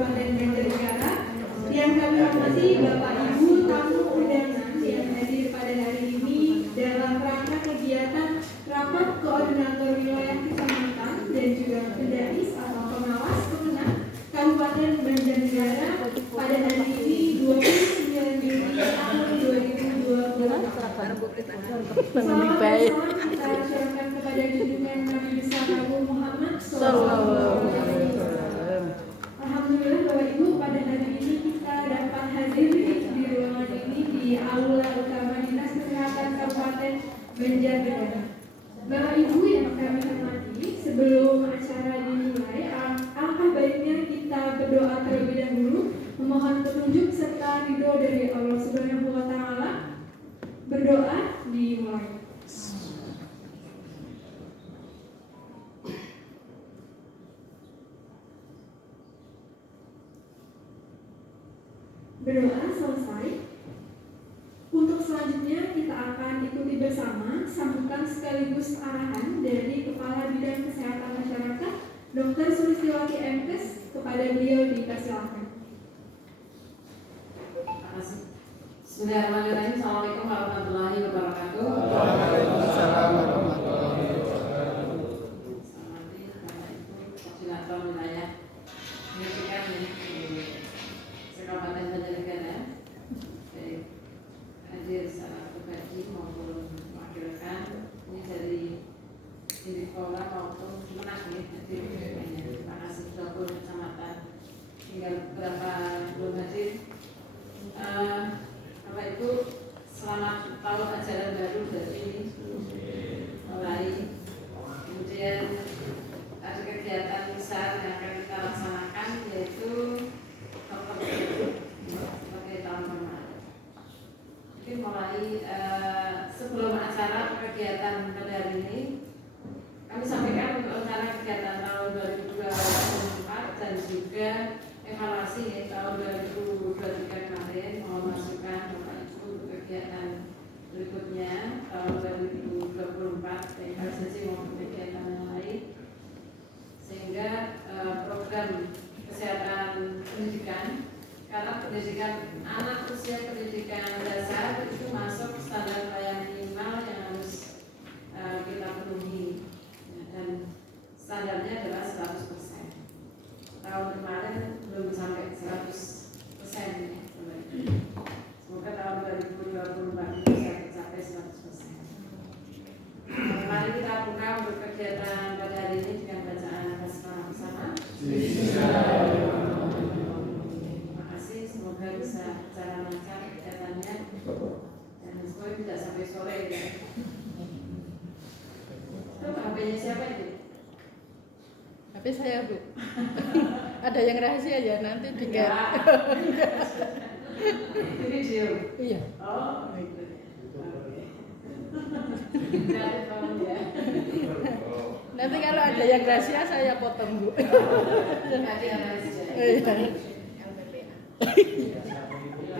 Kabupaten Banjarnegara. Yang kami hormati Bapak Ibu tamu undangan yang hadir pada hari ini dalam rangka kegiatan rapat koordinator wilayah kecamatan dan juga pendais atau pengawas pemenang Kabupaten Banjarnegara pada hari ini 29 Juli tahun 2020. Salam kita ucapkan kepada junjungan Nabi besar Muhammad SAW. Alhamdulillah Bapak Ibu, pada hari ini kita dapat hadir di ruangan ini di Aula Utama Dinas Kesehatan Kabupaten Banjarnegara. Bapak Ibu yang kami hormati, sebelum acara dimulai, alangkah baiknya kita berdoa terlebih dahulu, memohon petunjuk serta ridho dari Allah Subhanahu wa Ta'ala. Berdoa dimulai. Berdoa selesai. Untuk selanjutnya kita akan ikuti bersama sambutan sekaligus arahan dari Kepala Bidang Kesehatan Masyarakat Dr. Sulistiwati MKes. Kepada beliau dipersilakan. Terima kasih. Bismillahirrahmanirrahim. Assalamualaikum warahmatullahi wabarakatuh. Waalaikumsalam warahmatullahi wabarakatuh. Selamat pagi Bapak Ibu Koordinator Wilayah Pendidikan di Kabupaten Banjarnegara, baik hadir secara pribadi maupun mewakilkan ini dari Indikola maupun Kemenak hadir semuanya. Terima kasih 20 kecamatan, tinggal beberapa belum hadir. Bapak Ibu, selamat tahun ajaran baru dari mulai. Kemudian ada kegiatan besar yang akan kita laksanakan, yaitu seperti tahun kemarin. Mungkin mulai sebelum acara kegiatan pada hari ini, kami sampaikan untuk rencana kegiatan tahun 2024 dan juga evaluasi tahun 2023 kemarin. Mohon masukan Bapak Ibu untuk kegiatan berikutnya tahun 2024, baik evaluasi maupun kegiatan yang lain, sehingga program kesehatan pendidikan, karena pendidikan anak usia pendidikan dasar itu masuk standar pelayanan minimal yang harus kita penuhi, dan standarnya adalah 100%. Tahun kemarin belum sampai 100%. Semoga tahun 2024 bisa tercapai 100%. Mari kita buka untuk kegiatan pada hari ini dengan bacaan basmalah bersama. Terima kasih, semoga bisa berjalan lancar kegiatannya dan semoga tidak sampai sore ya. Itu HP-nya siapa itu? HP saya, Bu. Ada yang rahasia ya, nanti Ya. Ini video. Iya. Oh, gitu. Oke. Dari kamu ya. Nanti kalau ada yang rahasia saya potong, Bu. Ada yang rahasia. Iya. Terima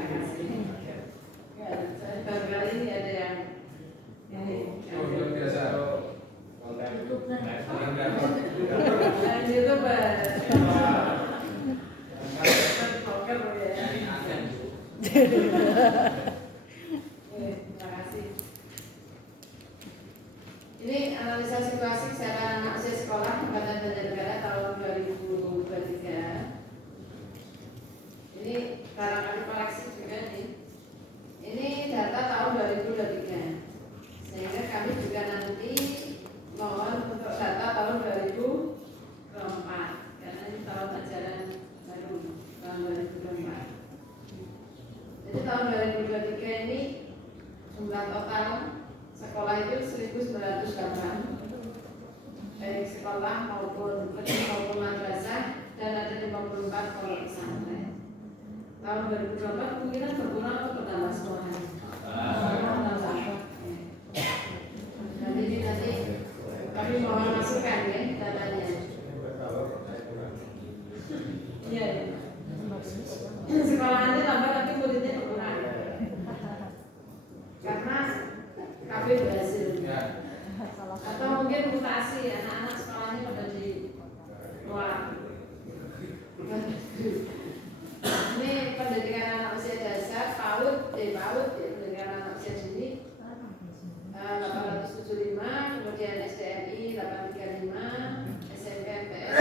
kasih. Ya, baru kali ini ada yang biasa YouTuber. Poker ya. Terima kasih. Ini analisa situasi kesehatan anak usia sekolah Kabupaten Banjarnegara tahun 2023. Ini barangkali koleksi juga nih. Ini data tahun 2023. Sehingga kami juga nanti mohon untuk data tahun 2024, karena ini tahun ajaran baru tahun 2024. Jadi tahun 2023 ini jumlah total sekolah itu 1.908, baik sekolah maupun madrasah, dan ada 54 pondok pesantren. Tahun 2024 kemungkinan berkurang atau bertambah sekolah. Nanti kami mohon masukan ya datanya. Iya. Sekolahannya tambah tapi muridnya berkurang. Karena KB berhasil. Atau mungkin mutasi anak-anak sekolahnya pada di luar. Ini pendidikan anak usia dasar, PAUD, pendidikan anak usia dini 875, kemudian SDNI 835, SMP MTS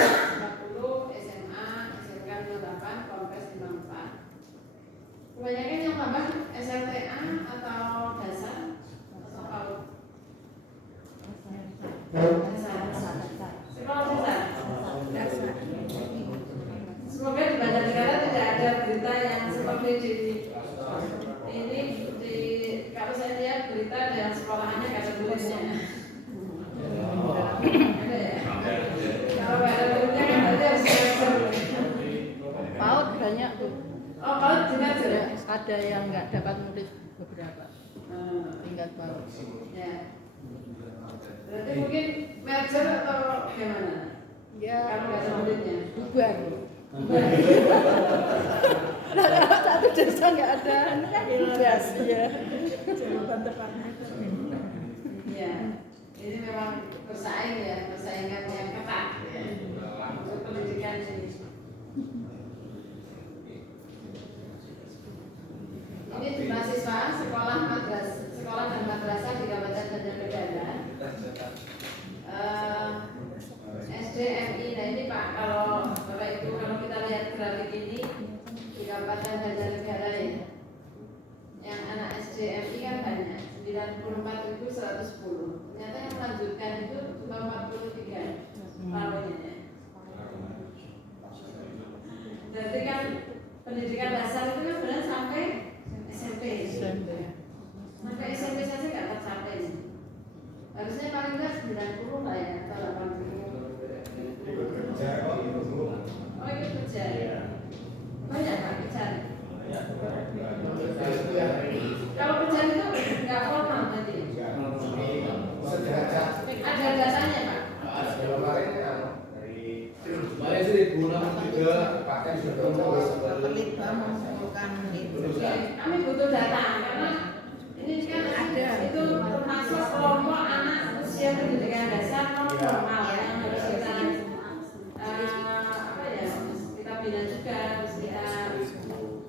40, SMA SMK 58, Kompes 54. Kebanyakan yang tambah SLTA atau dasar atau PAUD? Dasar. Sekolah dasar. Semoga di Banjarnegara tidak ada berita yang seperti ini kalau saya lihat berita dan sekolahannya gak ada tulisnya. Ada ya? Kalau gak ada tulisnya kan berarti harus belajar. PAUD banyak tuh. Oh, PAUD juga ada? Ada yang nggak dapat nulis beberapa. Tingkat PAUD. Ya. Berarti mungkin merger atau gimana? Ya. Kalau nggak ada muridnya. Bubar. Satu desa nggak ada, bubar. Iya. Jawaban tepatnya. Iya. Ini memang bersaing ya, persaingan yang ketat ya. Untuk pendidikan ini. Ini mahasiswa sekolah dan madrasah di Kabupaten Banjarnegara. SDMI, nah ini Pak, kalau Bapak Ibu kalau kita lihat grafik ini di Kabupaten Banjarnegara ya, yang anak SDMI kan banyak 94.110. Ternyata yang melanjutkan itu cuma 43 tahunnya. Berarti kan pendidikan dasar itu kan sebenarnya sampai SMP. Sampai SMP saja nggak tercapai nih. Harusnya paling nggak 90 lah ya atau 80. Oh itu kerja. Banyak Pak kerja. Kalau kerja itu nggak formal tadi. Ada datanya Pak. Kemarin sih 2063 pakai sudah Pelitbang mengumpulkan itu. Kami butuh data karena ini kan ada itu termasuk kelompok anak usia pendidikan dasar non formal yang harus kita apa ya kita bina juga, harus kita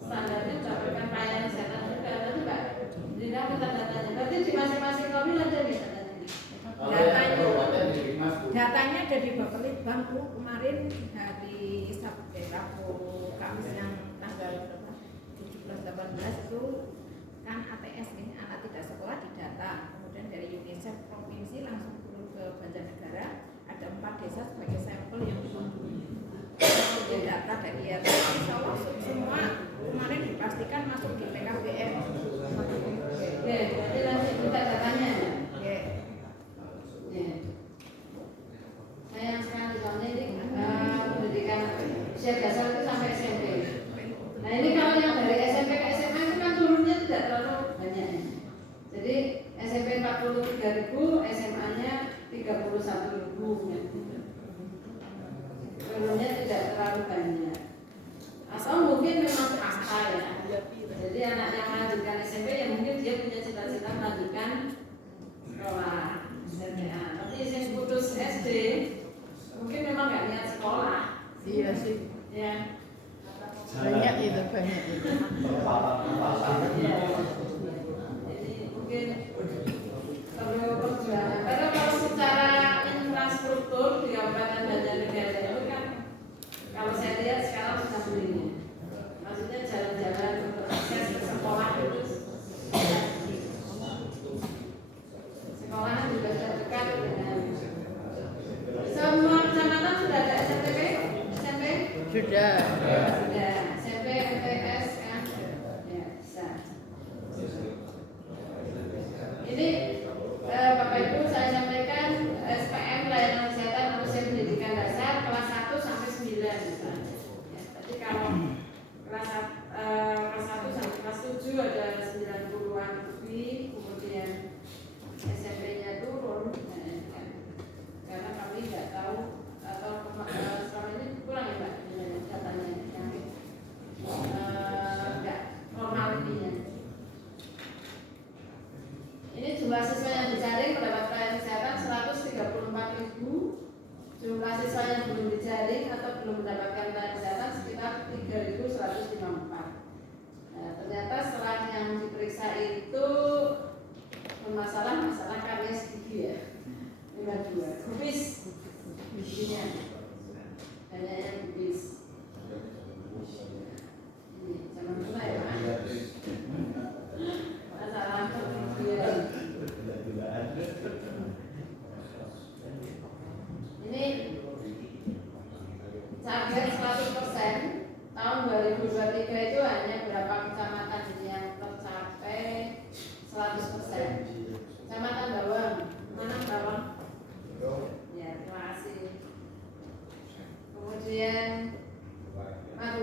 standarnya dapatkan pelayanan kesehatan juga. Nanti Mbak Linda minta datanya. Berarti di masing-masing lobby ada nih datanya. Datanya ada di Bapelitbang Bu. Kemarin hari Rabu Kamis yang tanggal 17-18 itu kan ATS ini anak tidak sekolah didata. Kemudian dari UNICEF provinsi langsung turun ke Banjarnegara, ada 4 desa sebagai sampel yang dikunjungi. Kemudian data dari RT insya Allah semua kemarin dipastikan masuk di PKBM. Oke, berarti nanti minta datanya ya. Sayang sekali soalnya ini pendidikan usia dasar itu sampai SMP. Nah ini kalau yang dari SMP ke SMA itu kan turunnya tidak terlalu banyak. Jadi SMP 43.000, SMA-nya 31.000. Turunnya tidak terlalu banyak. Atau mungkin memang pasca ya. Jadi anak yang melanjutkan SMP ya mungkin dia punya cita-cita melanjutkan sekolah SMA. Tapi yang putus SD mungkin memang nggak niat sekolah. Iya sih. Ya. Banyak itu. Jadi mungkin perlu perjuangan. Karena kalau secara infrastruktur di Kabupaten Banjarnegara itu kan kalau saya lihat sekarang sudah begini. Maksudnya jalan-jalan untuk akses ke sekolah itu sekolahan juga sudah dekat dengan semua kecamatan sudah ada SMP. Sudah. Sudah SMP, MTS kan ya bisa. Ini Bapak Ibu saya sampaikan SPM pelayanan kesehatan manusia pendidikan dasar kelas 1 sampai 9 misalnya. Ya, tapi kalau kelas 1 sampai kelas 7 ada 90-an lebih, kemudian SMP-nya turun. Nah, karena kami nggak tahu atau selama ini kurang ya Pak datanya yang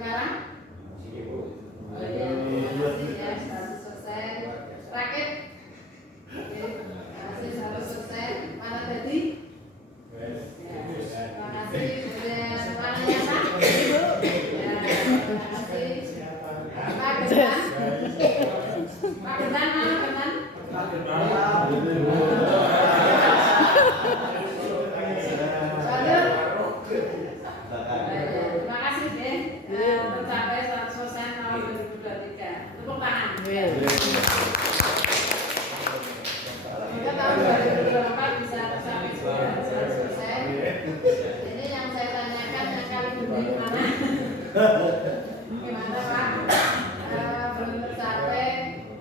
sekarang? Oh iya, terima kasih ya, 100%. Rakit? Oke, terima kasih 100%. Mana tadi? Ya, terima kasih. Kemudian mana nyata? Ya, terima kasih. Pak Genan? Pak Genan, mana Genan? Terima kasih deh, tercapai 100% tahun 2023. Tepuk tangan. Semoga tahun 2024 bisa tercapai 100%. Ini yang saya tanyakan yang kali ini mana? Gimana Pak? Belum tercapai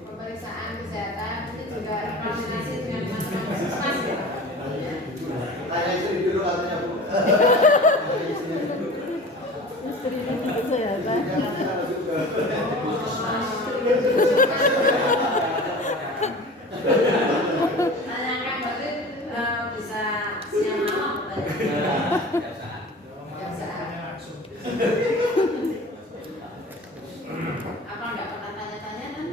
pemeriksaan kesehatan. Ini juga koordinasi dengan teman-teman puskesmas ya? Tanya istri dulu katanya Bu. Kesehatan. Tanyakan berarti bisa siang malam katanya. Jam saat. Apa enggak pernah tanya-tanya kan?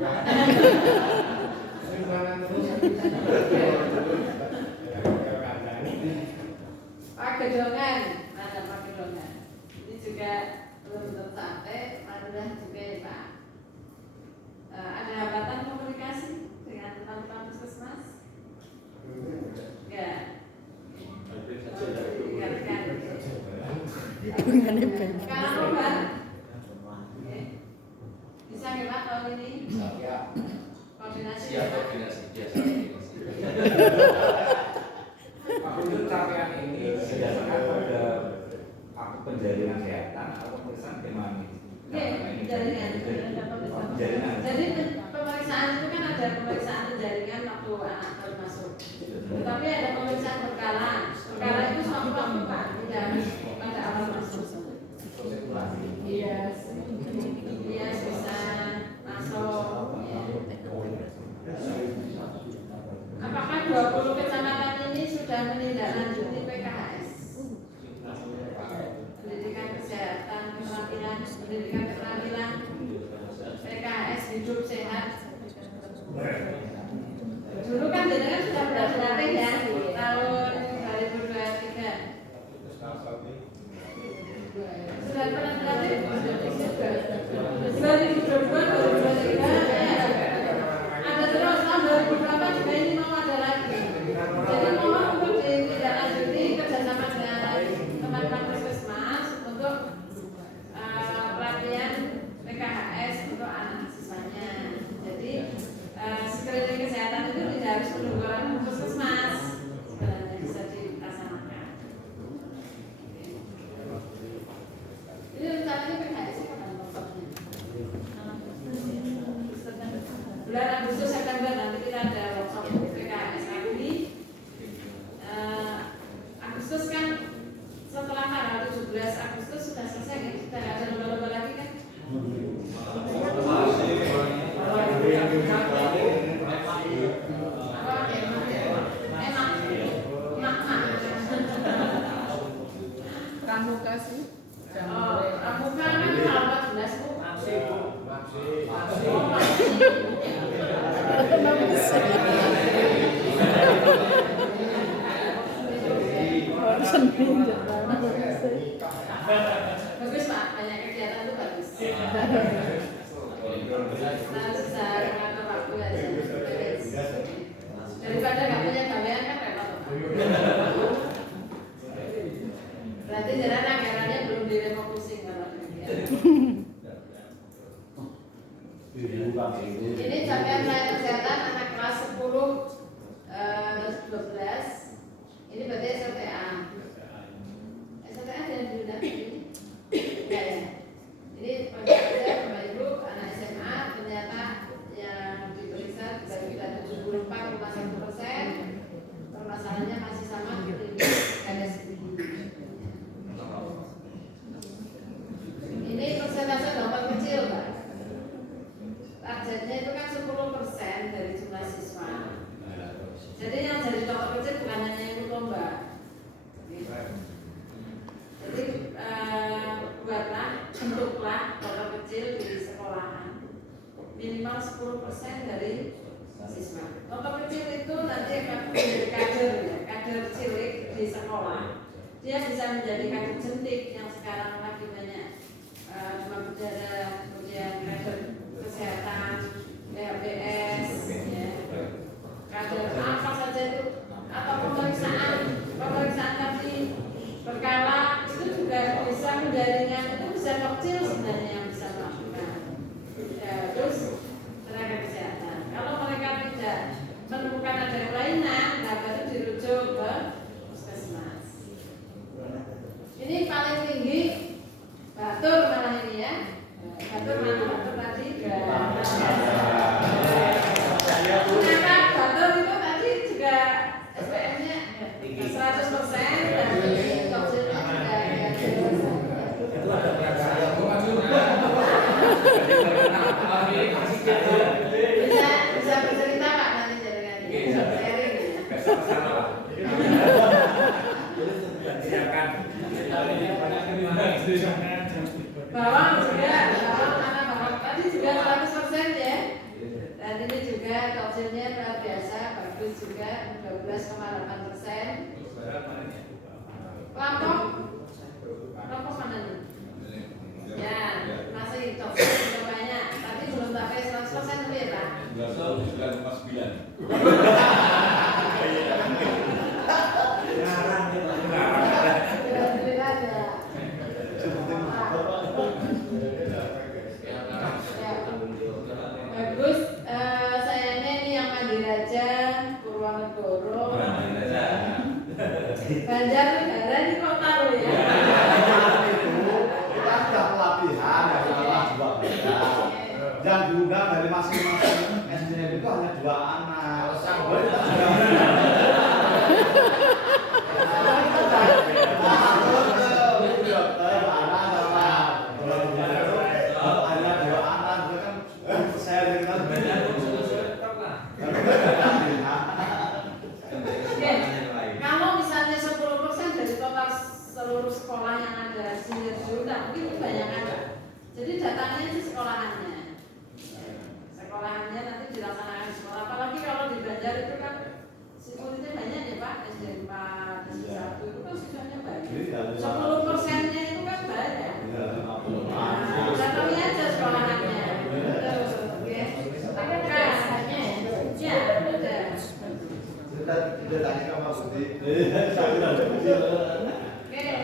Pak Gedongan, mana Pak Gedongan? Ini juga belum tercapai, alhamdulillah juga ya Pak. Ada hambatan komunikasi dengan teman-teman puskesmas? Enggak. Hubungannya baik. Sekarang obat. Oke. Bisa nggak Pak tahun ini? Koordinasi ya Pak? Pak itu capaian ini berdasarkan pada penjaringan kesehatan atau pemeriksaan gimana? Jaringan. Jaringan. Jadi pemeriksaan itu kan ada pemeriksaan jaringan waktu anak baru masuk. Tetapi ada pemeriksaan berkala. Berkala itu suatu-waktu Pak, tidak harus pada awal masuk. Iya, bisa masuk. Apakah 20 kecamatan ini sudah menindaklanjuti PKHS? Pendidikan kesehatan, keterampilan, pendidikan keterampilan, PKHS hidup sehat. Dulu kan jenengan sudah pernah dilatih ya tahun 2023. Sudah pernah dilatih? 2022, 2023 ada terus tahun 2024 juga ini mau ada lagi. Jadi mohon untuk ditindaklanjuti kerjasama dengan teman-teman puskesmas untuk pelatihan PKHS untuk anak siswanya. Jadi screening kesehatan itu tidak harus menunggu puskesmas, sebenarnya bisa dilaksanakan. Ini rencananya PKHS kapan pokoknya? Bulan Agustus September nanti kita ada workshop PKHS lagi. Agustus kan setelah tanggal 17 Agustus sudah selesai kan? Sudah nggak ada lomba-lomba lagi kan? Pramuka sih. Pramuka kan tanggal 14 Bu. Bagus Pak, banyak kegiatan itu bagus. Harus bisa mengatur waktu aja. Daripada nggak punya gawean kan repot. Berarti jalan anggarannya belum direfocusing kalau demikian. Ini capaian pelayanan kesehatan anak kelas 10, 12. Ini berarti SLTA. SLTA dan diundang ini. Ya ya. Ini pengajar Bapak Ibu anak SMA ternyata yang diperiksa sudah 74,1%. Permasalahannya masih sama seperti ada ini persentase dokter kecil Pak. Targetnya itu kan 10% dari jumlah siswa. kecil di sekolahan minimal 10% dari siswa. Contoh kecil itu nanti akan menjadi kader ya, kader cilik di sekolah. Dia bisa menjadi kader jentik yang sekarang lagi banyak demam berdarah, kemudian kader kesehatan, PHBS, ya. Kader apa saja itu, atau pemeriksaan kaki berkala itu juga bisa menjaringan, itu bisa kecil sebenarnya yang bisa melakukan. Ya, terus tenaga kesehatan. Kalau mereka tidak menemukan ada kelainan, nah baru dirujuk ke puskesmas. Ini paling tinggi Batur malah ini ya. Batur mana? Batur tadi ternyata Batur itu tadi juga SPM-nya 100% dan toksilnya juga bisa bercerita Pak nanti jaringannya. Bawang juga, bawang tadi juga 100% ya. Dan ini juga toksilnya luar biasa, bagus juga 12,8%. Lampok mana nih? Ya, masih toksil juga banyak, tapi belum sampai 100% dulu ya Pak. 9. Bagus, sayangnya ini yang Mandiraja, Purwanegoro, Banjarnegara di kota loh ya. Kita sudah pelatihan ya, salah dua beda. Yang diundang dari masing-masing SDM itu hanya 2 anak. Kalau misalnya 10% dari total seluruh sekolah yang ada senior sudah mungkin kebanyakan. Jadi datanya itu sekolahannya. Sekolahannya nanti dilaksanakan di sekolah. Apalagi kalau di Banjar itu kan siswanya banyak ya Pak, SD 4, SD 1 itu kan siswanya banyak. 10%-nya itu kan banyak. Datangi aja sekolahannya. Oke. Ya, ada. Kita tanya sama Budi. Oke,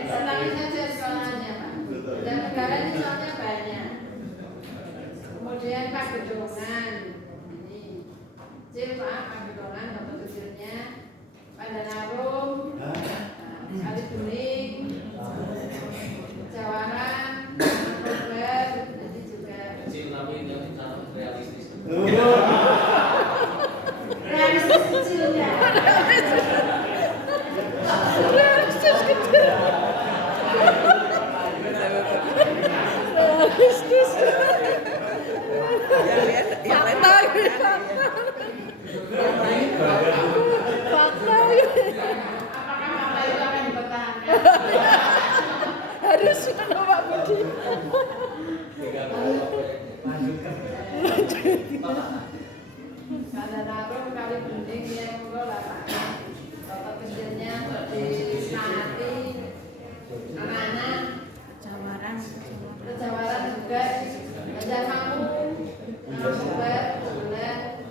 datangi saja sekolahannya Pak. Dan negara ini soalnya banyak. Kemudian Pak Gedongan, ini kecil Pak Gedongan, contoh kecilnya Pandanarum, Kali Bening, Jawaran, Mangkobar, nanti juga kecil tapi yang sangat realistis. realistis kecilnya. Yang lain tahu. Fakta. Apakah Bapak itu akan dipertahankan? Harus Pak Budi. Pandanarum, Kali Bening, ya monggo lah Pak. Contoh kecilnya untuk disenangi anak-anak. Kejawaran juga, Banjarmangu, Mangkobar, Bulan,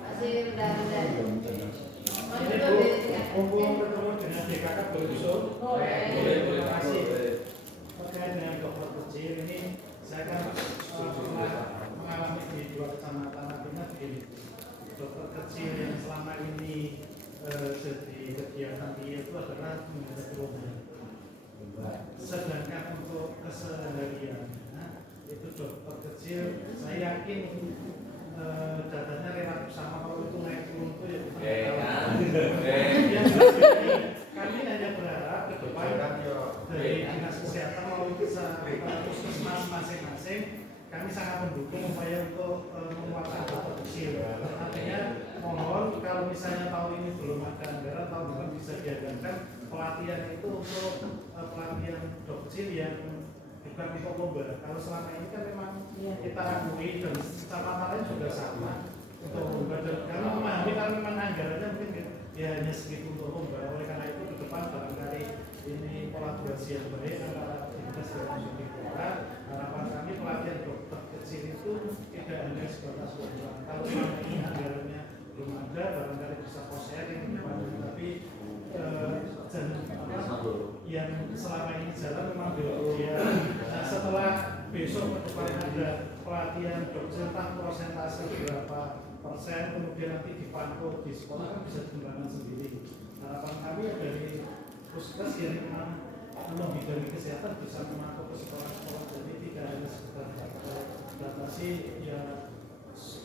masih rendah-rendah. Mumpung bertemu dengan DKK berusul, boleh kasih terkait dengan dokter kecil ini. Saya kan pernah mengalami di 2 kecamatan artinya begini, dokter kecil yang selama ini jadi kegiatan dia itu adalah menghadapi rumah. Sedangkan untuk keseharian itu dokter kecil, saya yakin datanya relatif sama. Kalau itu naik turun itu ya bukan yang jelas ini, kami hanya berharap ke depan dari dinas kesehatan maupun puskesmas masing-masing, kami sangat mendukung upaya untuk menguatkan dokter kecil. Artinya mohon kalau misalnya tahun ini belum ada anggaran, tahun depan bisa diadakan pelatihan itu untuk pelatihan dokter kecil yang bukan ikut lomba. Kalau selama ini kan memang kita akui dan kecamatannya juga sama untuk lomba. Dan kami memahami kalau memang anggarannya mungkin ya hanya segitu untuk lomba. Oleh karena itu ke depan barangkali ini kolaborasi yang baik antara dinas dan Kemenpora. Harapan kami pelatihan dokter kecil itu tidak hanya sebatas lomba. Kalau selama ini anggarannya belum ada, barangkali bisa co-sharing tapi yang selama ini jalan memang ya. Nah, setelah besok ke depan ada pelatihan dokter tentang persentase berapa persen, kemudian nanti dipantau di sekolah kan bisa dikembangkan sendiri. Harapan kami dari puskes yang memang membidangi kesehatan bisa memantau ke sekolah-sekolah, jadi tidak hanya sekedar batasi ya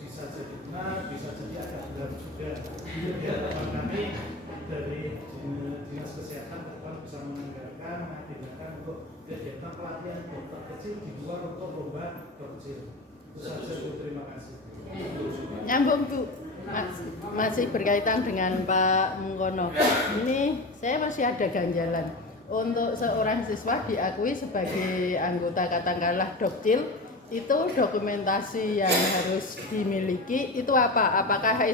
bisa jadi benar, bisa jadi agak benar juga. Jadi harapan kami dari dinas kesehatan depan bisa menganggarkan, mengagendakan untuk kegiatan pelatihan dokter kecil di luar untuk lomba dokter kecil. Itu saja Bu, terima kasih. Nyambung Bu, masih berkaitan dengan Pak Mengkono. Ini saya masih ada ganjalan. Untuk seorang siswa diakui sebagai anggota katakanlah Dokcil, itu dokumentasi yang harus dimiliki itu apa? Apakah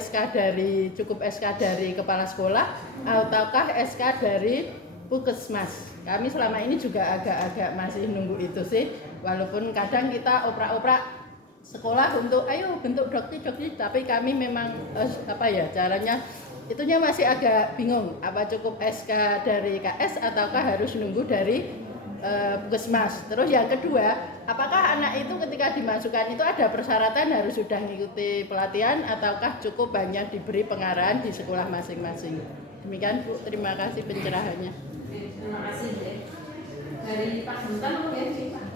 cukup SK dari kepala sekolah ataukah SK dari Puskesmas? Kami selama ini juga agak-agak masih nunggu itu sih. Walaupun kadang kita oprak-oprak sekolah untuk ayo bentuk dokter, tapi kami memang caranya itunya masih agak bingung. Apa cukup SK dari KS ataukah harus nunggu dari Puskesmas. Terus yang kedua, apakah anak itu ketika dimasukkan itu ada persyaratan harus sudah mengikuti pelatihan ataukah cukup banyak diberi pengarahan di sekolah masing-masing? Demikian Bu, terima kasih pencerahannya. Terima kasih ya. Dari Pak Bentan mungkin sih Pak.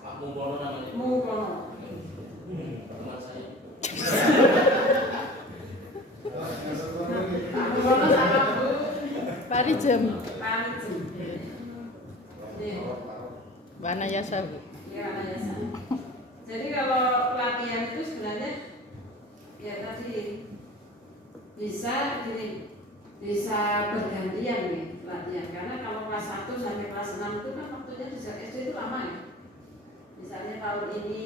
Pak Mungkono namanya. Mungkono. Teman saya. Pak Mungkono sama Bu Parijem. Parijem. Wanayasa Bu. Ya, Wanayasa. Jadi kalau pelatihan itu sebenarnya ya tadi bisa bergantian nih pelatihan, karena kalau kelas 1 sampai kelas 6 itu kan waktunya di SD itu lama ya. Misalnya tahun ini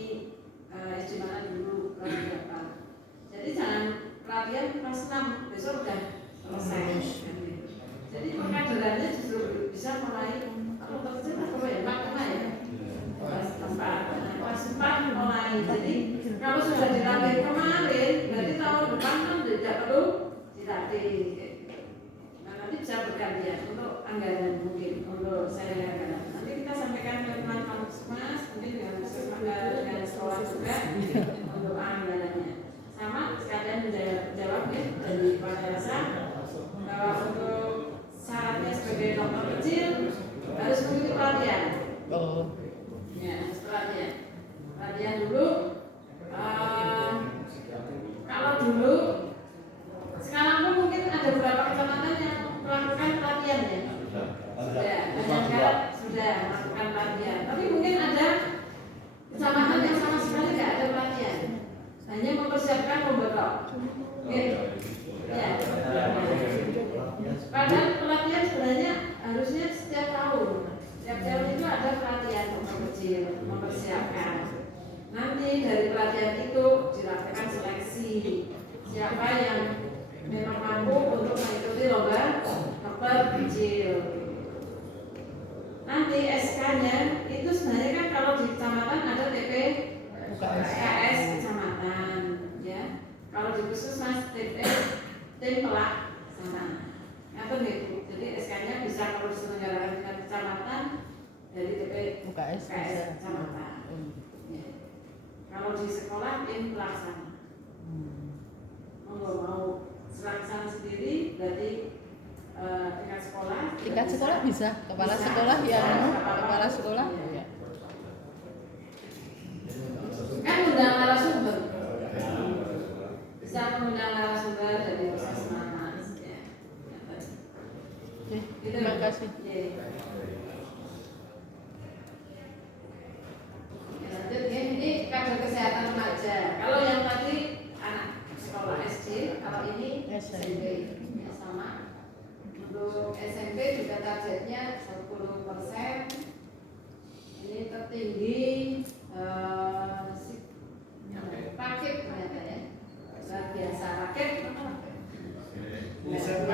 SD mana dulu kelas berapa. Jadi jangan pelatihan kelas 6 besok udah selesai. Jadi pengkaderannya justru bisa mulai kalau kecil apa ya 4 ya. Kelas 4 mulai. Jadi kalau sudah dilatih kemarin, berarti tahun depan kan tidak perlu dilatih. Nah, nanti bisa bergantian untuk anggaran mungkin untuk saya anggaran. Nanti kita sampaikan ke teman-teman Puskesmas, mungkin dengan sekolah juga untuk anggarannya. Sama sekalian menjawab ya dari Pak Elsa bahwa untuk syaratnya sebagai dokter kecil harus mengikuti pelatihan. Ya, pelatihan dulu. Kalau dulu, sekarang pun mungkin ada beberapa kecamatan yang melakukan pelatihan ya. Sudah melakukan pelatihan. Tapi mungkin ada kecamatan yang sama sekali tidak ada pelatihan, hanya mempersiapkan pembetok. Ya. Padahal pelatihan sebenarnya harusnya setiap tahun. Setiap tahun itu ada pelatihan untuk kecil, mempersiapkan. Nanti dari pelatihan itu dilakukan seleksi siapa yang memang mampu untuk mengikuti lomba dokter kecil. Nanti SK-nya itu sebenarnya kan kalau di kecamatan ada TP KS kecamatan, ya. Kalau di Puskesmas tim pelak sana. Atau gitu. Jadi SK-nya bisa kalau diselenggarakan dengan kecamatan dari TP KS kecamatan. Ya. Kalau di sekolah tim pelaksana. Mau selaksana sendiri berarti tingkat sekolah bisa kepala sekolah yang kepala sekolah ya. Kan undang narasumber, bisa mengundang narasumber dari Puskesmas ya. Terima kasih. Lanjut ya, ini kader kesehatan remaja. Kalau yang tadi anak sekolah SD, kalau ini SMP ya sama. Untuk SMP juga targetnya 10%, tertinggi rakit ternyata ya. Luar biasa rakit. SMP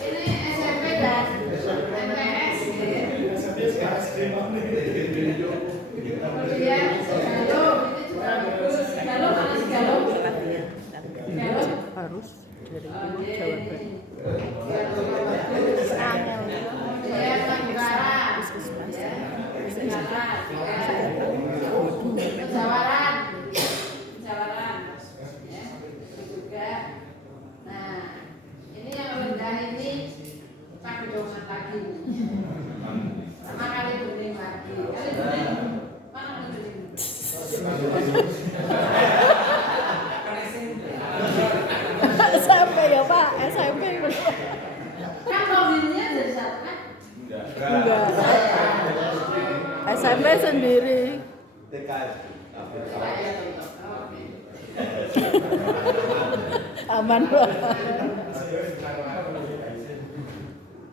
Ini SMP dan MTS gitu ya. Kemudian Segalo, ini juga bagus. Segalo mana Segalo? Segalo harus dari Oke, Jawa ini. Barat. Angel. Ya, Tanggara. Puskesmas. Ya, Tanggara. Waduh. Jawaran. Jawaran. Ya, juga. Nah, ini yang rendah ini Pagedoman lagi. Sama kali bening lagi. Kali bening. Mana kali bening? SMP ya Pak, SMP. Kan mobilnya dari satu kan? Enggak. SMP sendiri. TKS. Oke. Aman Pak.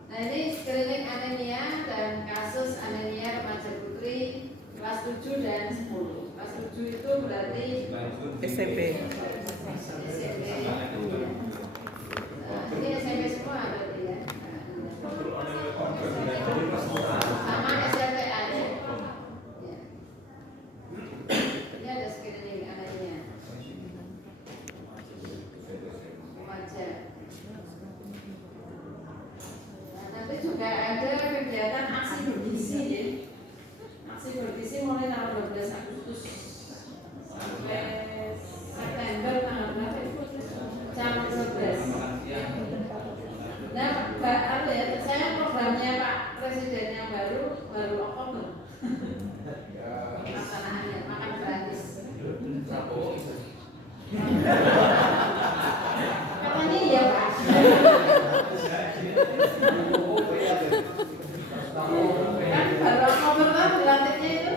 Nah ini screening anemia dan kasus anemia remaja putri kelas 7 dan 10. Kelas 7 itu berarti SMP. SMP. Nah, ini SMP semua berarti ya. Sama SLTA nya. Ya. Ini ada screening anemia remaja. Nanti juga ada kegiatan aksi bergizi ya. Aksi bergizi mulai tanggal 12 Agustus sampai September tanggal berapa itu? Jam 12. Nah, apa ya? Saya programnya Pak Presiden yang baru Oktober. Pelaksanaannya makan gratis. Katanya iya Pak. Kan baru Oktober kan dilantiknya itu.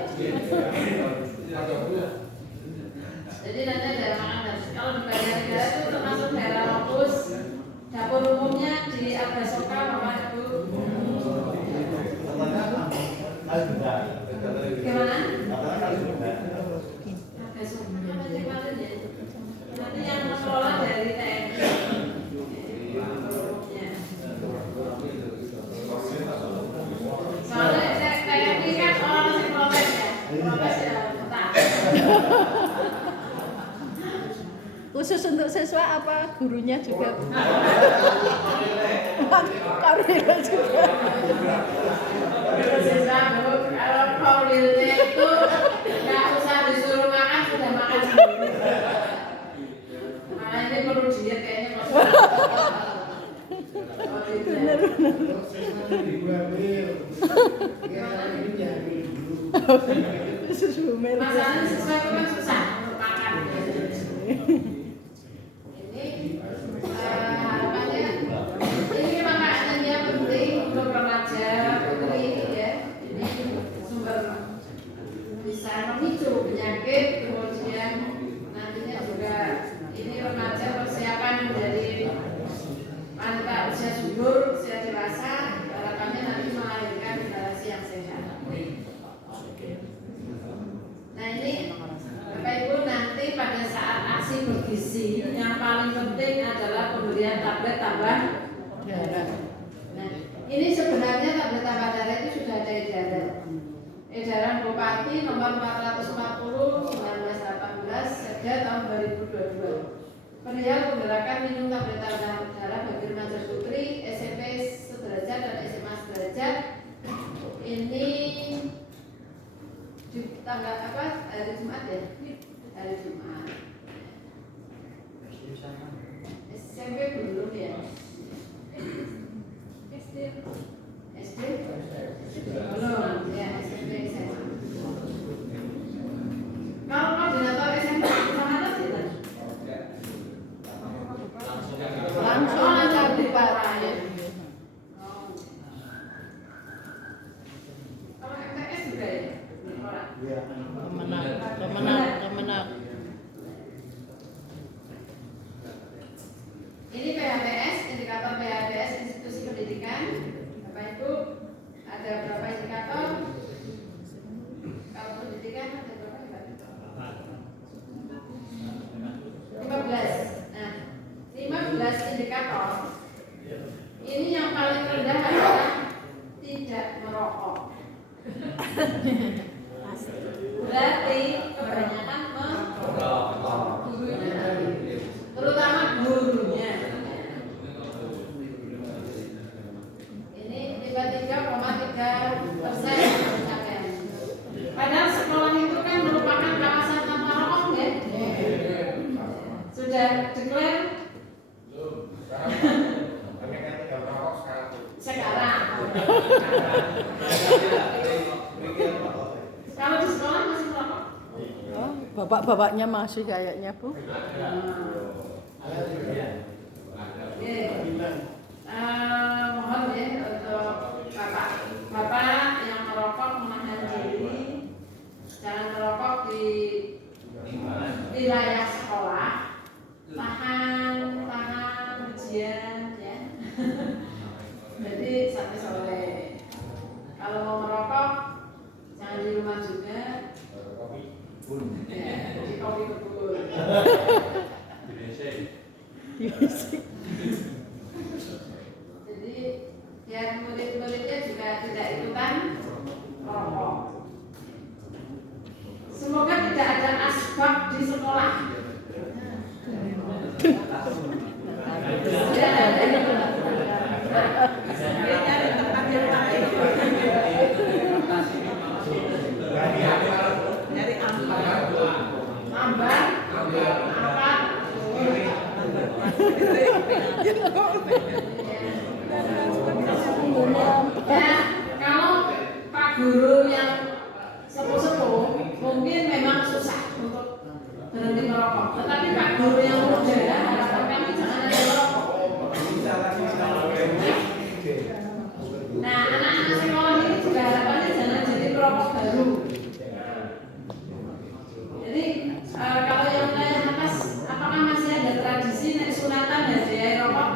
Jadi nanti ada makanan. Kalau di banyak negara itu termasuk daerah lokus, dapur umumnya di Agasoka, Bapak Ibu. Gimana? Agasoka apa sih kemarin ya? Nanti yang mengelola dari TNI. Dapur umumnya. Soalnya TNI kan orang masih protes ya, protes ya betah. Khusus untuk siswa apa gurunya juga? Karirnya juga. Kalau karirnya itu nggak usah disuruh makan, sudah makan sendiri. Malah ini perlu diet kayaknya Mas. Masalahnya siswa itu kan susah makan. Ini harapannya ini makanannya penting untuk remaja putri ya. Ini sumber bisa memicu penyakit, kemudian nantinya juga ini remaja persiapan menjadi wanita usia subur, usia dewasa. Harapannya nanti melahirkan generasi yang sehat. Nah ini Bapak Ibu nanti pada saat aksi bergizi yang paling penting adalah pemberian tablet tambah darah. Nah ini sebenarnya tablet tambah darah itu sudah ada edaran Bupati nomor 440 1918 Sekda tahun 2022 perihal penggerakan minum tablet tambah darah bagi remaja putri SMP sederajat dan SMA sederajat. Ini di tanggal apa? Hari Jumat ya? Hari Jumat. SMP belum ya? SD? Belum, ya SMP SMA. Kalau koordinator SMP sama ada sih? Langsung lancar di Bupati. Kalau MTS juga ya? Kemenang. Ini indikator. Ini yang paling rendah adalah tidak merokok. Berarti kebanyakan gurunya, terutama gurunya. Ini 33,3% pencapaian. Padahal sekolah itu kan merupakan kawasan tanpa rokok, ya? Sudah declare sekarang. Kalau di sekolah masih merokok? Oh, bapak-bapaknya masih kayaknya, Bu. Mohon ya untuk bapak yang merokok menahan diri, jangan merokok di wilayah sekolah. Tahan ujian ya. Jadi sampai sore. Kalau mau merokok jangan di rumah juga. Ya, di kopi kebun. Jadi biar murid-muridnya juga tidak ikutan merokok. Semoga tidak ada asbak di sekolah. Tidak ada. Cari tempat yang lain. Nyari ambar, ya, kalau Pak Guru yang sepuh-sepuh mungkin memang susah untuk berhenti merokok. Tetapi Pak Guru yang muda, harapan kami jangan ada merokok. Nah, anak-anak sekolah ini juga harapannya jangan jadi perokok baru. Jadi kalau yang wilayah atas, apakah masih ada tradisi naik sunatan dan biaya rokok?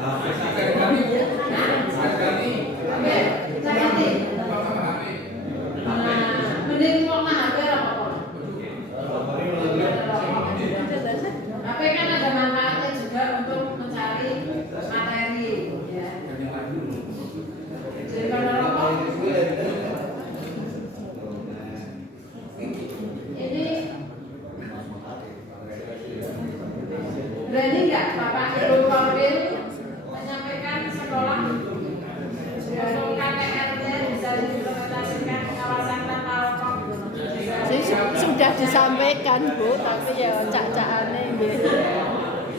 Oke, saya ganti. Mending kok HP apa? HP kan ada manfaatnya juga untuk mencari materi, ya. Jadi kalau rokok ini berani nggak Bapak Ibu Korwil menyampaikan sekolah untuk KPR-nya bisa diimplementasikan kawasan tanpa rokok? Sudah disampaikan, Bu, tapi ya cak-cakane nggih.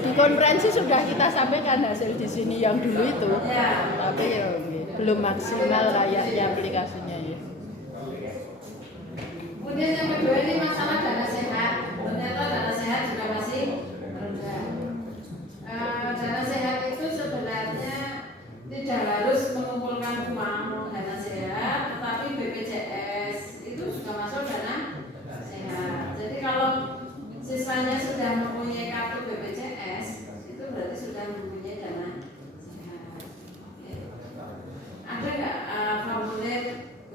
Di konferensi sudah kita sampaikan hasil di sini yang dulu itu. Ya. Tapi ya nggih, belum maksimal layaknya aplikasinya ya. Kemudian yang kedua ini masalah dana sehat. Ternyata dana sehat juga masih rendah. Dana sehat itu sebenarnya tidak harus mengumpulkan uang dana sehat, tetapi BPJS itu juga masuk dana sehat. Jadi kalau siswanya sudah mempunyai kartu BPJS, itu berarti sudah mempunyai dana sehat. Oke. Ada nggak formulir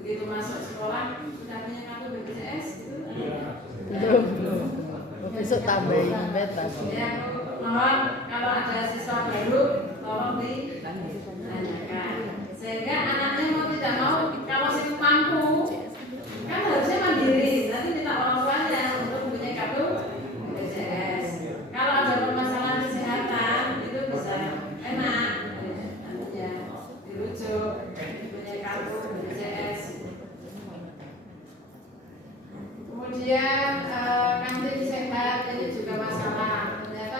begitu masuk sekolah sudah punya kartu BPJS itu? Belum. Besok tambahin beta. Ya, mohon kalau ada siswa baru tolong ditanyakan sehingga anaknya mau tidak mau kalau sih mampu kan harusnya mandiri, nanti minta orang tuanya untuk mempunyai kartu BPJS. Kalau ada permasalahan kesehatan itu bisa enak nantinya dirujuk mempunyai kartu BPJS. Kemudian kantin sehat ini juga masalah. Ternyata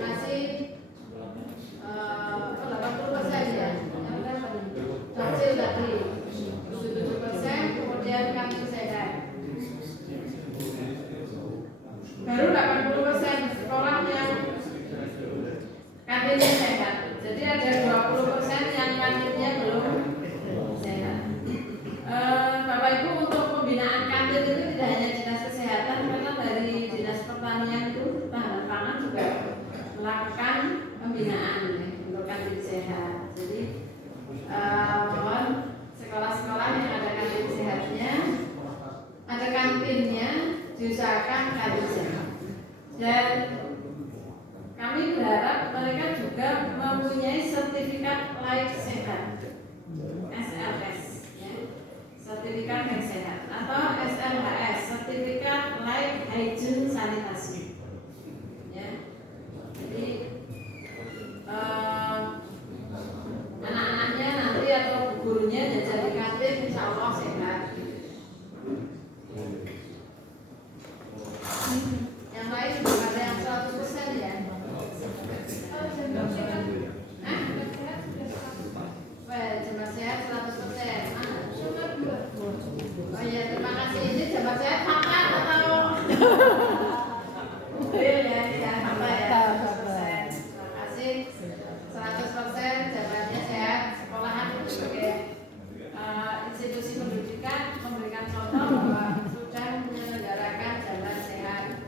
masih 80% ya. Kecil tadi 7%, kemudian kantin sehat. Baru 80% sekolah yang kantinnya sehat. Jadi ada 20% yang kantinnya belum sehat. Bapak Ibu, untuk pembinaan kantin itu tidak hanya dinas kesehatan, karena dari dinas pertanian itu tahanan pangan juga melakukan pembinaan ya, untuk kantin sehat. Jadi mohon sekolah-sekolah yang ada kantin sehatnya, ada kantinnya, diusahakan kantin sehat. Dan kami juga mempunyai sertifikat layak sehat SLS, ya. Sertifikat layak sehat atau SLHS, sertifikat layak hygiene sanitasi, ya. Jadi anak-anaknya nanti atau gurunya jadi kantin insya Allah sehat. Yang lain juga ada yang 100% ya. Jemaat sehat 100%. Oh iya, terima kasih. Ini jemaat sehat apa atau? Ya, apa ya? 100%. Terima kasih. 100% jemaatnya sehat. Sekolahan sebagai institusi pendidikan memberikan contoh bahwa sudah menyelenggarakan jemaat sehat.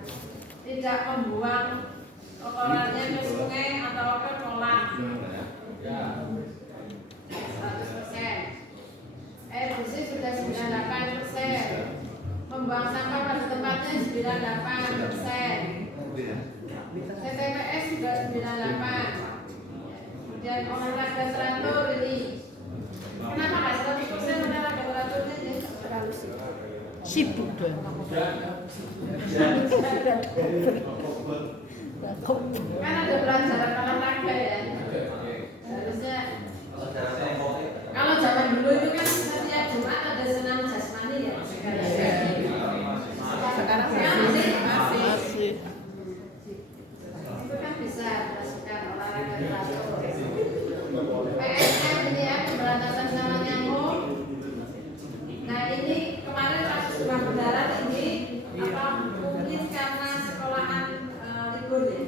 Tidak membuang kotorannya ke sungai atau ke kolam. 100%. Air bersih sudah 98%. Membuang sampah pada tempatnya 98%. TTPS juga 98%. Kemudian olahraga teratur ini. Kenapa nggak 100% olahraga teraturnya ini? Terlalu Sibuk dong. Kan ada pelajaran olahraga ya. Harusnya kalau zaman dulu itu kan setiap Jumat ada senam jasmani ya. Sekarang masih. Itu kan bisa dimasukkan olahraga teratur. PSM ini ya, pemberantasan sarang nyamuk. Nah ini kemarin kasus demam berdarah ini apa mungkin karena sekolahan libur ya,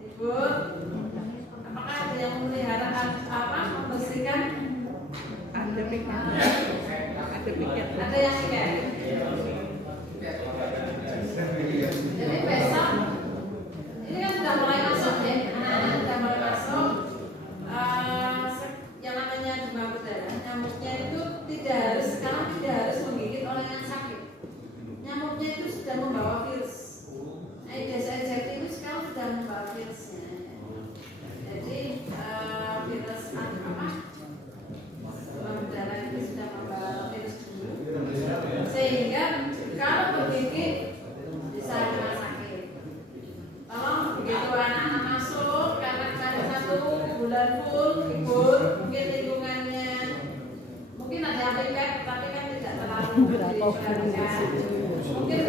libur. Apakah ada yang memelihara apa membersihkan? Ada pikir. Ada yang pikir. Jadi besok ini kan sudah mulai masuk ya, anak-anak sudah mulai masuk. Yang namanya demam berdarah, nyamuknya itu sekarang tidak harus menggigit orang yang sakit. Nyamuknya itu sudah membawa virus. Aedes aegypti itu sekarang sudah membawa virusnya. Jadi virus apa? Demam berdarah itu sudah membawa virus dulu. Sehingga kalau menggigit bisa kena sakit. Tolong begitu anak-anak masuk karena baru 1 bulan full libur, mungkin lingkungannya mungkin ada yang pikir tapi kan tidak terlalu diperhatikan. Mungkin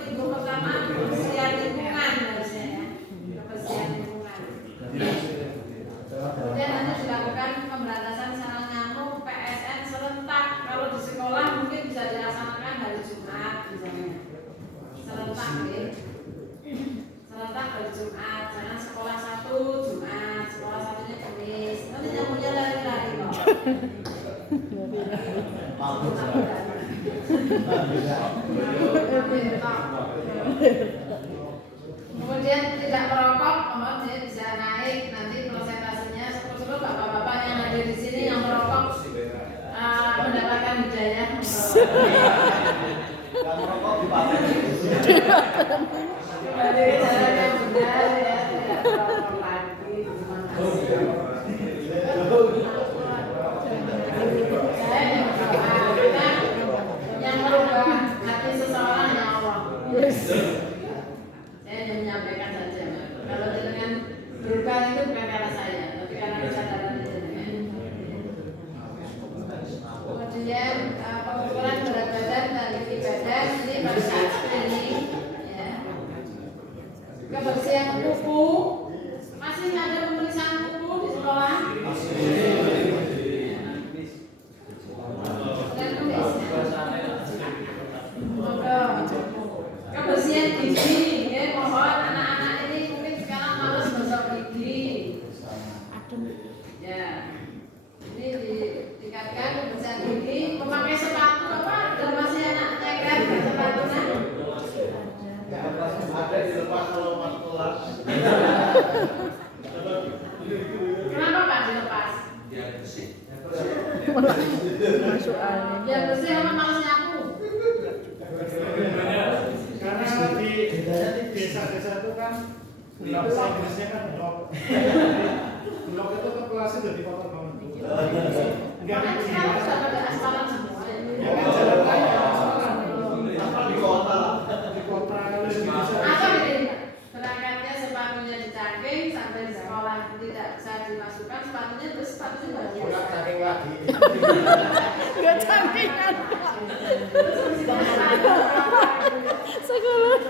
minggu pertama kebersihan lingkungan harusnya ya, kebersihan lingkungan. Kemudian nanti dilakukan pemberantasan sarang nyamuk PSN serentak. Kalau di sekolah mungkin bisa dilaksanakan hari Jumat misalnya. Serentak ya. Serentak hari Jumat, jangan sekolah 1 Jumat, sekolah satunya Kamis. Nanti nyamuknya lari-lari kok. Kemudian tidak merokok, dia bisa naik nanti prosentasenya. Sebelum bapak-bapak yang hadir di sini yang merokok mendapatkan hidayah. Yang merokok dipaten. Kembali ke jalan yang benar ya, tidak merokok lagi. Terima kasih. Yang merubah hati seseorang ya Allah. Saya hanya menyampaikan saja. Kalau dengan berubah itu bukan karena saya, tapi karena kesadaran jenengan. Kemudian pengukuran berat badan dan tinggi badan ini pada saat screening, ya. Kebersihan kuku, masih ada pemeriksaan kuku di sekolah? Kebersihan gigi, ya mohon anak-anak ini mungkin sekarang malas gosok gigi. Ya, ini ditingkatkan kebersihan gigi, memakai sepatu apa? Dan masih anak TK sepatunya? Ada di depan kalau pas kelas. Kenapa Pak dilepas? Biar bersih. Masuk angin. Biar bersih sama malas nyapu. Karena di desa-desa itu kan Bahasa Inggrisnya kan blog. Blog itu kan kelasnya jadi kotor banget. Enggak Makanya ada sekarang sudah pada aspalan semua ya. Ya kan jalan raya aspalan. Apa di kota lah. Di kota kalau di Indonesia. Apa bedanya? Berangkatnya sepatunya dicangking sampai di sekolah tidak bisa dimasukkan sepatunya, terus sepatunya luar biasa. Saking lagi. Enggak cangkingan. Sekolah.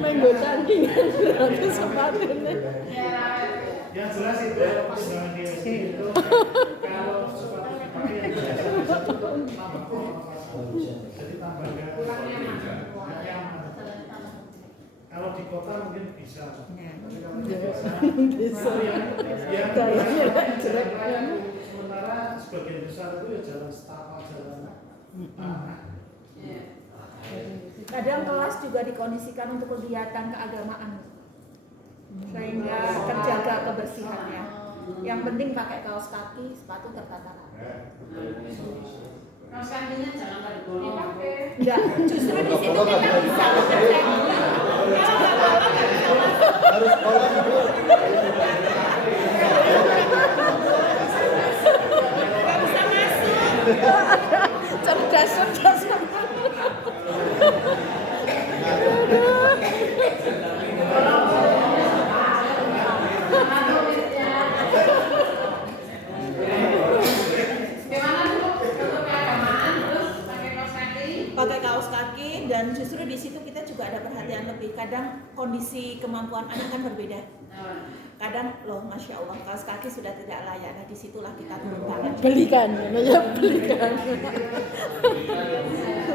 Menggo cangkingan berarti sepatunya. Yang jelas itu pertimbangan DSC itu kalau sepatu dipakai yang biasa bisa tambah kotor. Jadi tambah enggak Kurang nyaman. nyaman. Kalau di kota mungkin bisa. Tapi kalau di desa, Bisa. yang Kayaknya jelek. sementara sebagian besar itu ya jalan setapak, jalan tanah. Iya. Kadang kelas juga dikondisikan untuk kegiatan keagamaan sehingga terjaga kebersihannya. Yang penting pakai kaos kaki, sepatu tertata rapi. Kaos kakinya jangan pada bolong. Enggak, justru di situ kita bisa bekerja. Kalau nggak bolong nggak bisa masuk. Harus sekolah dulu. Nggak bisa masuk. Cerdas. Gimana dulu untuk keagamaan terus pakai kaos kaki? Pakai kaos kaki dan justru di situ kita juga ada perhatian lebih. Kadang kondisi kemampuan anak kan berbeda. Kadang loh, masya Allah, kaos kaki sudah tidak layak. Nah disitulah kita turun tangan. Belikan, namanya belikan.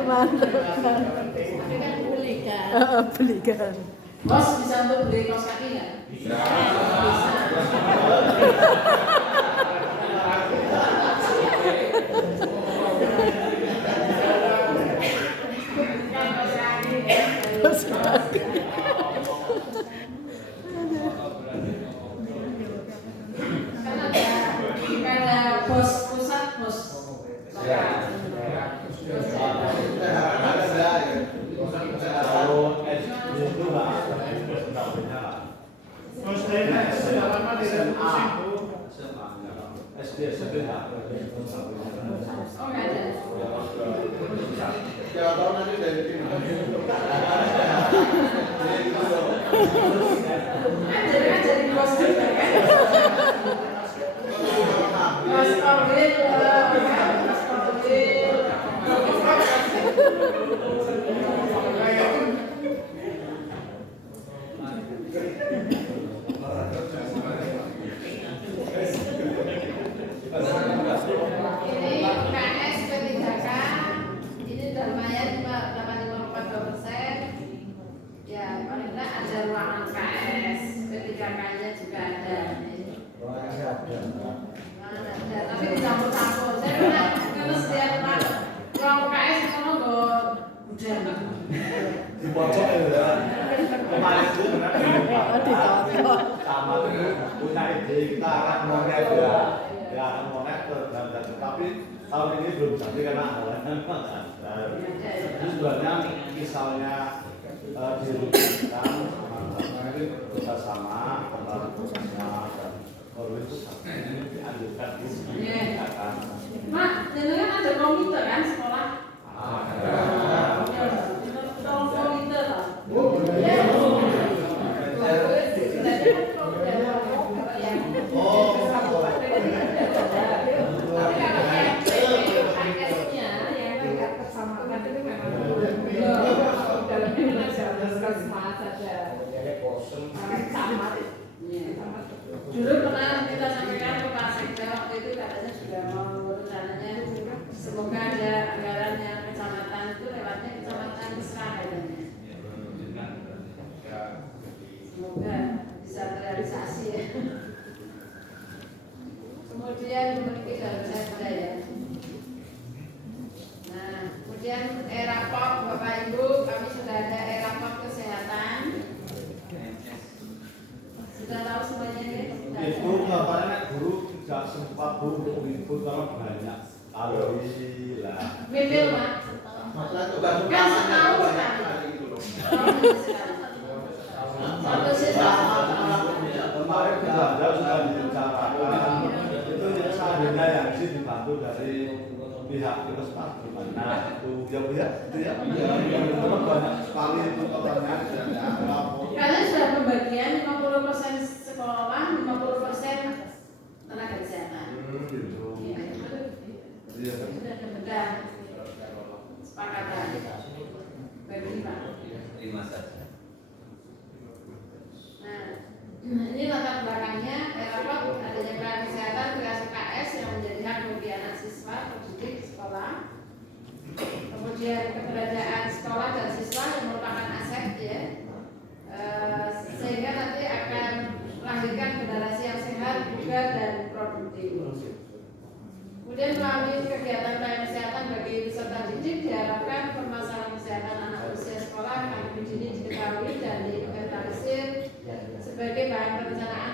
Mantap. Belikan. Bos bisa untuk beli kaos kaki nggak? Bisa. Kaos kaki. Kan ada bos pusat, bos lokal. Kalau SD itu nggak punya lah. Terus dari SD lama di pusing Bu. SD nggak Oh nggak ada. Ya tahun nanti dari tim. Kan jadi bos juga kan? Bos korwil, bos korwil. Ini UKS P3K, ini udah lumayan 85,2%. Ya paling enggak ada ruangan UKS, P3K-nya juga ada. Ada, tapi dicampur-campur. Saya pernah kalau setiap ruang UKS itu mau udah di pojok ya. Kemarin itu sama itu punya ide kita akan monet ya akan monet tapi tahun ini belum jadi karena halangan jadi sebenarnya misalnya dirugikan bersama antara pusatnya dan korwil pusat ini dianjurkan dirugikan. Mak, jenengan ada komputer kan sekolah? Tolong komputer lah. Dulu pernah kita sampaikan ke Pak Sekda waktu itu katanya sudah mau rencananya semoga ada anggarannya kecamatan itu lewatnya kecamatan Mesra katanya. Semoga bisa terrealisasi ya. Kemudian memiliki dalam saya ya. Nah, kemudian Erapop Bapak Ibu, kami sudah ada Erapop kesehatan. Sudah tahu semuanya ya? Itu ngapain guru tidak sempat untuk ikut kalau banyak kalori lah. Mimil Mak. Kan setahu sekali. Satu siswa dari pihak Direktorat gimana itu ya pihak itu ya teman banyak sekali itu pertanyaan Kalian sudah pembagian 50% sekolah, 50% tenaga kesehatan. gitu. Iya. Iya. Sudah sepakatan. Bagi Pak. Terima saja. Nah, ini latar belakangnya Erapot adanya peran kesehatan berhasil KS yang menjadi hak bagi anak siswa pendidik sekolah. Kemudian keberadaan sekolah dan siswa yang merupakan aset ya, sehingga nanti akan melahirkan generasi yang sehat, bugar dan produktif. Kemudian melalui kegiatan pelayanan kesehatan bagi peserta didik diharapkan permasalahan kesehatan anak usia sekolah akan lebih dini diketahui dan diinventarisir sebagai bahan perencanaan